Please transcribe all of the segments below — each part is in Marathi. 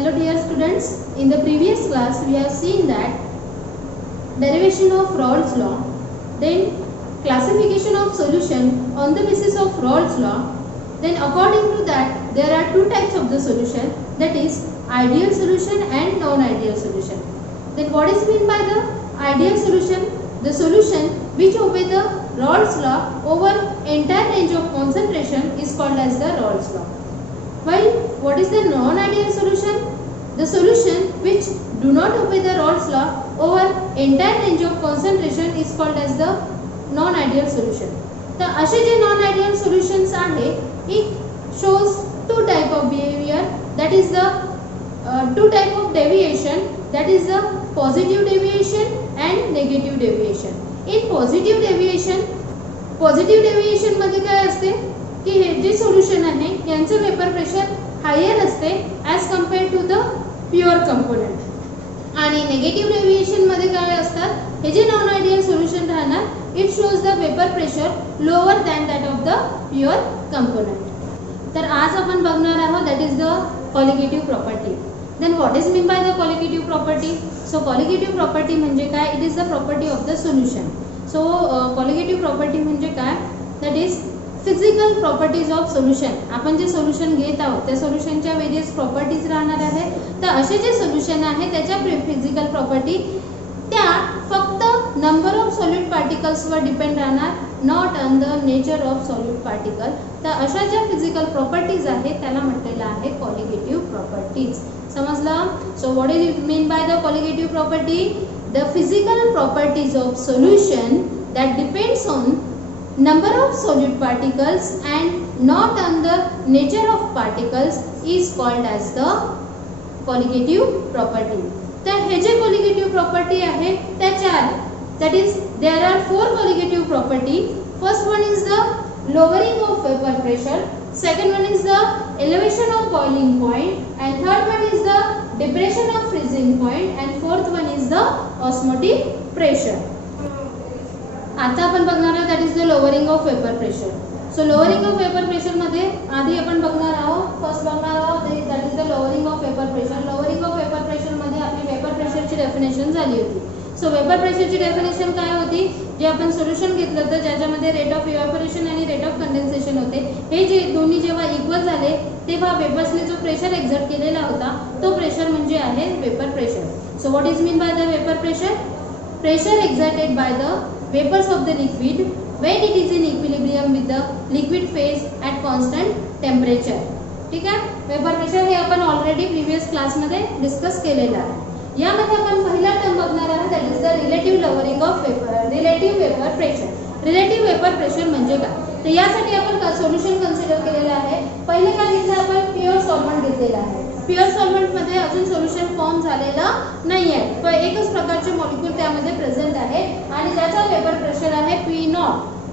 Hello dear students, in the previous class we have seen that derivation of Raoult's law, then classification of solution on the basis of Raoult's law, then according to that there are two types of the solution, that is ideal solution and non-ideal solution. Then what is meant by the ideal solution? The solution which obey the Raoult's law over entire range of concentration is called as the Raoult's law. While what is the non-ideal solution? The solution which do not obey the Raoult's law over entire range of concentration is called as the non-ideal solution. तर असे जे non-ideal solutions आहे, it shows two type of behavior, that is the two type of deviation, that is the positive deviation and negative deviation. In positive deviation मध्ये काय असते की हे जे सोल्युशन आहे यांचं वेपर प्रेशर हायर असते as compare to the pure component. आणि नेगेटिव्ह डेव्हिएशन मध्ये काय असतात, हे जे नॉन आयडियल सोल्युशन राहणार, it shows the vapour pressure lower than that of the pure component. तर आज आपण बघणार आहोत that is the colligative property. Then what is mean by the colligative property? So colligative property म्हणजे काय? It is the property of the solution. So colligative property म्हणजे काय? That is physical properties of solution. आपण जे सोल्युशन घेत आहोत त्या सोल्युशनच्या वेरियस प्रॉपर्टीज राहणार आहे. तर असे जे सोल्युशन आहे त्याच्या फिजिकल प्रॉपर्टी त्या फक्त नंबर ऑफ सॉलिड पार्टिकल्सवर डिपेंड राहणार, not on the nature of solid particle. तर अशा ज्या फिजिकल प्रॉपर्टीज आहेत त्याला म्हटलेलं आहे कॉलिगेटिव्ह प्रॉपर्टीज. समजलं? So what is mean by the colligative property? The physical properties of solution that depends on number of solid particles and not on the nature of particles is called as the colligative property. तर हे जे colligative property आहे त्या चार, that is there are four colligative property. First one is the lowering of vapor pressure, second one is the elevation of boiling point, and third one is the depression of freezing point, and fourth one is the osmotic pressure. आता आपण बघणार आहोत that is the lowering of vapour pressure. So lowering of vapour pressure मध्ये आधी आपण बघणार आहोत, फर्स्ट बघणार आहोत that is the lowering of vapour pressure. Lowering of vapour pressure मध्ये आपली वेपर प्रेशरची डेफिनेशन झाली होती. सो वेपर प्रेशरची डेफिनेशन काय होती? जे आपण सोल्युशन घेतलं होतं ज्याच्यामध्ये रेट ऑफ इव्हॅपोरेशन आणि रेट ऑफ कंडेन्सेशन होते, हे जे दोन्ही जेव्हा इक्वल झाले तेव्हा वेपर्सने जो प्रेशर एक्झर्ट केलेला होता तो प्रेशर म्हणजे आहे vapour pressure. So what is mean by the vapour pressure? Pressure exerted by the vapors of the liquid when it is in equilibrium with the liquid phase at constant temperature. ठीक आहे? वेपर प्रेशर हे आपण ऑलरेडी प्रीवियस क्लासमध्ये डिस्कस केलेलं आहे. यामध्ये आपण पहिला टर्म बघणार आहोत that is the relative lowering of vapour, relative vapour pressure. Relative vapour pressure म्हणजे काय? तर यासाठी आपण सोल्युशन कन्सिडर केलेलं आहे. पहिले काय घेतलं आपण? प्युअर सॉल्व्हंट घेतलेलं आहे. प्युअर सॉल्व्हंट मध्ये अजून सोल्युशन फॉर्म झालेलं नाही आहे, पण एकच प्रकारचे मॉलिक्यूल त्यामध्ये प्रेझेंट आहे आणि ज्याचा वेपर प्रेशर आहे P0.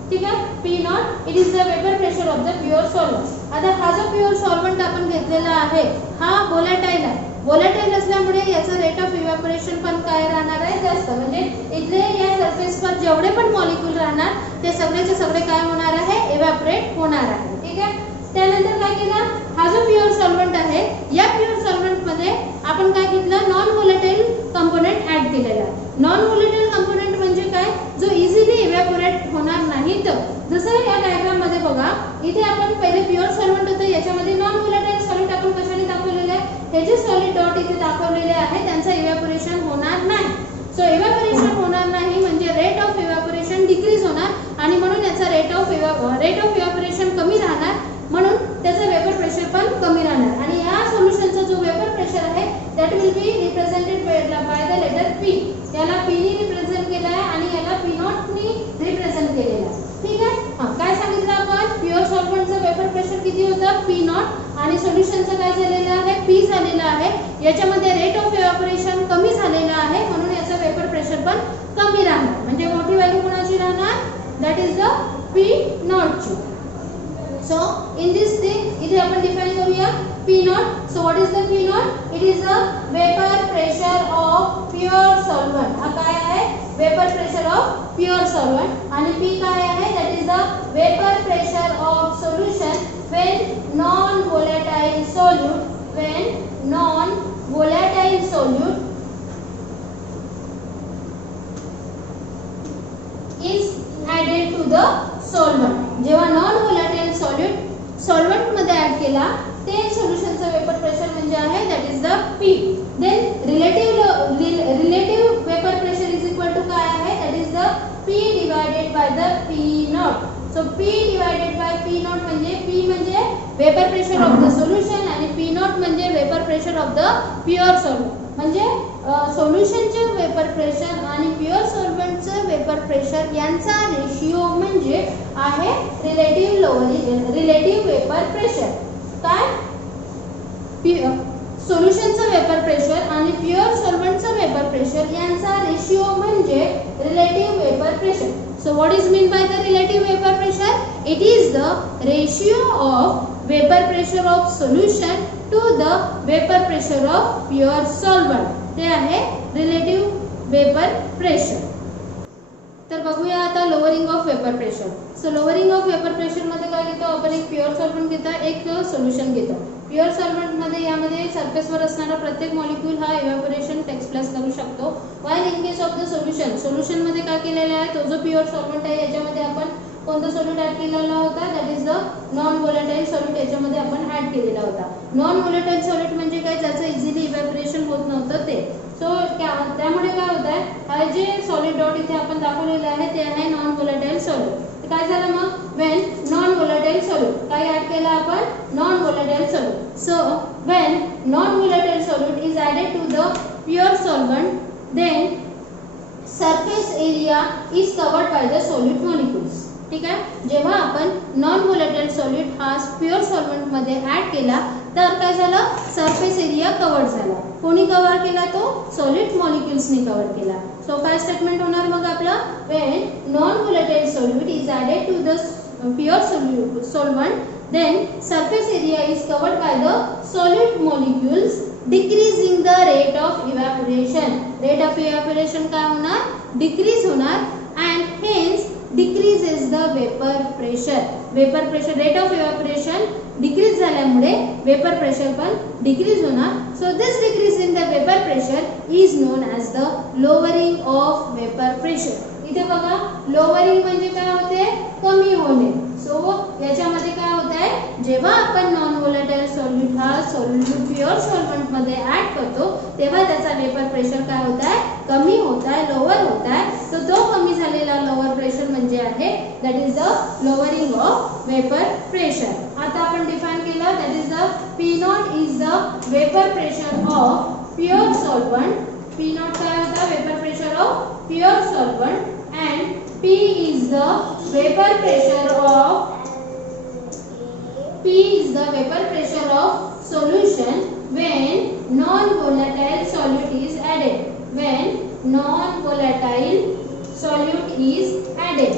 ठीक आहे? P0 it is the vapour pressure of the pure solvent. आता हा जो प्युअर सॉल्व्हंट आपण घेतलेला आहे हा व्होलॅटाइल आहे. व्होलॅटाइल असल्यामुळे याचा रेट ऑफ इव्हॅपोरेशन पण काय राहणार आहे? जास्त. म्हणजे इथले या सरफेसवर जेवढे पण मॉलिक्यूल राहणार ते सगळेचे सगळे काय होणार आहे? इव्हॅपोरेट होणार आहे. ठीक आहे? त्यानंतर काय केलं? हा जो प्युअर सॉल्व्हंट आहे या प्युअर सॉल्व्हंट मध्ये आपण काय घेतलं? नॉन व्होलेटाइल कंपोनेंट ऍड केलेला आहे. नॉन व्होलेटाइल कंपोनेंट म्हणजे काय? जो इझिली इव्हॅपोरेट होणार नाहीत. जसं या डायग्राम मध्ये बघा, इथे आपण पहिले प्युअर सॉल्व्हंट होतं याच्यामध्ये नॉन व्होलेटाइल सॉलिड आपण कशाने दाखवलेले आहे? हे जे सॉलिड डॉट इथे दाखवलेले आहे त्यांचं इव्हॅपोरेशन होणार नाही. सो इव्हॅपोरेशन होणार नाही म्हणजे रेट ऑफ इव्हॅपोरेशन डिक्रीज होणार आणि म्हणून याचा रेट ऑफ इव्हॅपोरेशन कमी राहणार, म्हणून त्याचं वेपर प्रेशर पण कमी राहणार. आणि या सोल्युशनचा जो वेपर प्रेशर आहे that will be represented by the letter P. याला P ने रिप्रेझेंट केलं आहे आणि याला P0 ने रिप्रेझेंट केलेलं आहे. ठीक आहे? हां, काय सांगितलं आपण? प्युअर सॉल्व्हंटचं वेपर प्रेशर किती होतं? P0 आणि सोल्युशनचं काय झालेलं आहे? P झालेलं आहे. याच्यामध्ये रेट ऑफ इव्हॅपोरेशन कमी झालेलं आहे म्हणून याचं वेपर प्रेशर पण कमी राहणार. म्हणजे मोठी व्हॅल्यू कोणाची राहणार? दॅट इज द P0 ची. So in this thing इथे आपण डिफाइन करूया P0. So what is the P0? It is the vapor pressure of pure solvent. हा काय आहे? vapor pressure of pure solvent. आणि P काय आहे? That is the vapor pressure of solution when non volatile solute, when non solute is added to the solvent. जेव्हा नॉन व्होलाटाईल सॉल्व्हेंट मध्ये ऍड केला ते सोल्युशनचा वेपर प्रेशर म्हणजे आहे that is the P. Then relative vapour pressure is equal to काय आहे that is the P divided by the P naught. So P divided by P naught म्हणजे P म्हणजे vapour pressure of the solution आणि P नॉट म्हणजे vapour pressure of the pure solvent. म्हणजे सोल्युशनचे वेपर प्रेशर आणि प्युअर सॉल्व्हेंटचे वेपर प्रेशर यांचा रेशिओ म्हणजे आहे रिलेटिव्ह वेपर प्रेशर. काय सोल्युशनचं वेपर प्रेशर आणि प्युअर सॉल्व्हेंटचं वेपर प्रेशर यांचा रेशिओ म्हणजे relative vapour pressure. So what is meant by the relative vapor pressure? It is the ratio of vapor pressure of solution to the vapor pressure of pure solvent. ते आहे relative vapor pressure. तर बघूया आता lowering of vapour pressure. So lowering of vapour pressure मध्ये काय घेतो आपण, एक प्युअर सॉल्व्हेंट घेतो, एक सोल्युशन घेतो. प्युअर सॉल्व्हेंट मध्ये यामध्ये सरफेसवर असणारा प्रत्येक मॉलिक्यूल हा इव्हॅपोरेशन टेक्स प्लेस करू शकतो. While in case of the solution मध्ये काय केलेलं आहे, तो जो प्युअर सॉल्व्हेंट आहे याच्यामध्ये आपण कोणता सॉल्यूट ऍड केलेला होता that is the non volatile solute याच्यामध्ये आपण ऍड केलेला होता. नॉन व्होलाटाईल सॉल्यूट म्हणजे काय, ज्याचं इझिली इव्हॅपोरेशन होत नव्हतं ते. सो त्यामुळे काय होत आहे, हा जे सॉलिड डॉट इथे आपण दाखवलेला आहे ते आहे नॉन व्होलाटाईल सॉल्यूट. काय झालं मग, व्हेन नॉन व्होलाटाईल सॉल्यूट काय ऍड केला आपण, non volatile solute. So when non volatile solute is added to the pure solvent then surface area is covered by the solute molecules. ठीक आहे, जेव्हा आपण नॉन व्होलाटाईल सॉल्यूट हा प्युअर सॉल्व्हेंट मध्ये ऍड केला तर काय झालं, सरफेस एरिया कव्हर झाला. कोणी कव्हर केला, तो सॉलिड मॉलिक्युल्सनी कव्हर केला. सो काय स्टेटमेंट होणार मग आपलं, when non volatile solute is added to the pure solvent then surface area is covered by the solid molecules decreasing the rate of evaporation. Rate of evaporation काय होणार, डिक्रीज होणार and hence decreases the vapor pressure. Vapor pressure, rate of evaporation decrease झाल्यामुळे vapor pressure पण decrease होणार. So this decrease in the vapor pressure is known as the lowering of vapor pressure. इथे बघा lowering म्हणजे काय होते, कमी होणे. सो याच्यामध्ये काय होत आहे, जेव्हा आपण नॉन व्होलाटाईल सॉल्यूट हा प्युअर सॉल्व्हेंट मध्ये ऍड करतो तेव्हा त्याचा वेपर प्रेशर काय होत आहे, कमी होत आहे, लोअर होत आहे. तर तो कमी झालेला लोअर प्रेशर म्हणजे आहे that is the lowering of vapour pressure. आता आपण डिफाइन केलं that is the P not is the vapour pressure of pure solvent. P not काय होता, vapour pressure of pure solvent and P is the vapor pressure of solution when non-volatile solute is added. When non-volatile solute is added,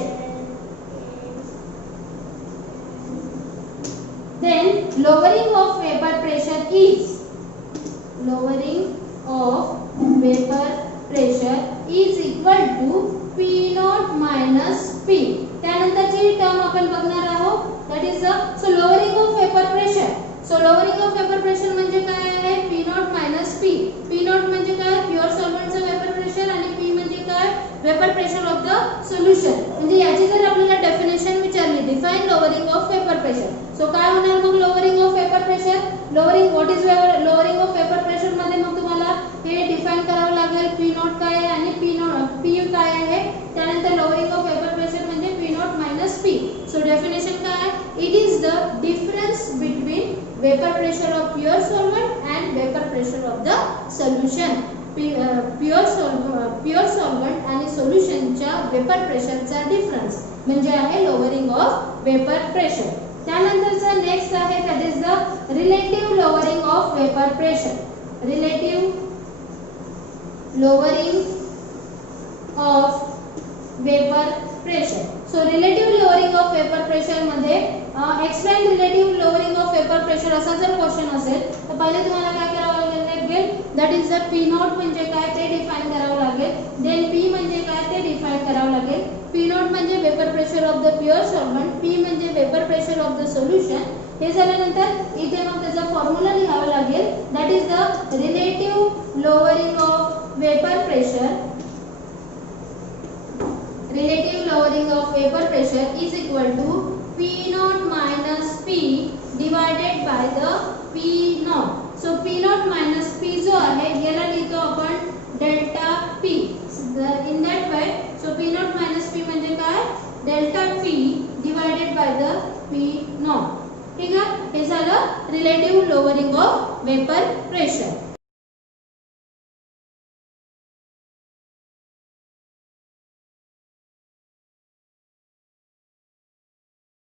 then lowering of vapor pressure is equal to P not minus P. त्यानंतरची टर्म आपण बघणार आहोत that is the so lowering of vapour pressure. So lowering of vapour pressure म्हणजे काय आहे, P not minus P. P naught म्हणजे काय, प्युअर सॉल्व्हेंटचं वेपर प्रेशर आणि P म्हणजे काय, vapour pressure of the solution. म्हणजे याची जर आपल्याला डेफिनेशन विचारली, define lowering of vapour pressure. So काय होणार मग lowering of vapour pressure, lowering what is lowering of vapour pressure मध्ये मग तुम्हाला हे डिफाइन करावं लागेल P नॉट काय आहे आणि P काय आहे. त्यानंतर लोअरिंग ऑफ वेपर प्रेशर म्हणजे P not minus P. So definition काय आहे, it is the difference between vapour pressure of pure solvent and vapour pressure of the solution. Pure solvent आणि सोल्युशनच्या वेपर प्रेशरचा डिफरन्स म्हणजे आहे लोअरिंग ऑफ वेपर प्रेशर. त्यानंतरचा नेक्स्ट आहे that is the relative lowering of vapour pressure. Relative lowering of vapor pressure. So relative lowering of vapor pressure मध्ये explain relative lowering of vapor pressure असा जर क्वेश्चन असेल तर पहिले तुम्हाला काय करावं लागेल, that is the P naught म्हणजे काय ते डिफाइन करावं लागेल. देन P म्हणजे काय ते डिफाइन करावं लागेल. P नॉट म्हणजे vapour pressure of the pure solvent, P म्हणजे vapour pressure of the solution हे झाल्यानंतर इथे मग त्याचा फॉर्म्युला लिहावा लागेल. That is the relative lowering of vapour pressure. Relative lowering of vapor pressure is equal to P naught minus P divided by the P naught. So P naught minus P जो आहे याला लिहितो आपण delta P. In that way, so P naught minus P म्हणजे काय? Delta P divided by the P naught. ठीक आहे, हे झालं relative lowering of vapour pressure.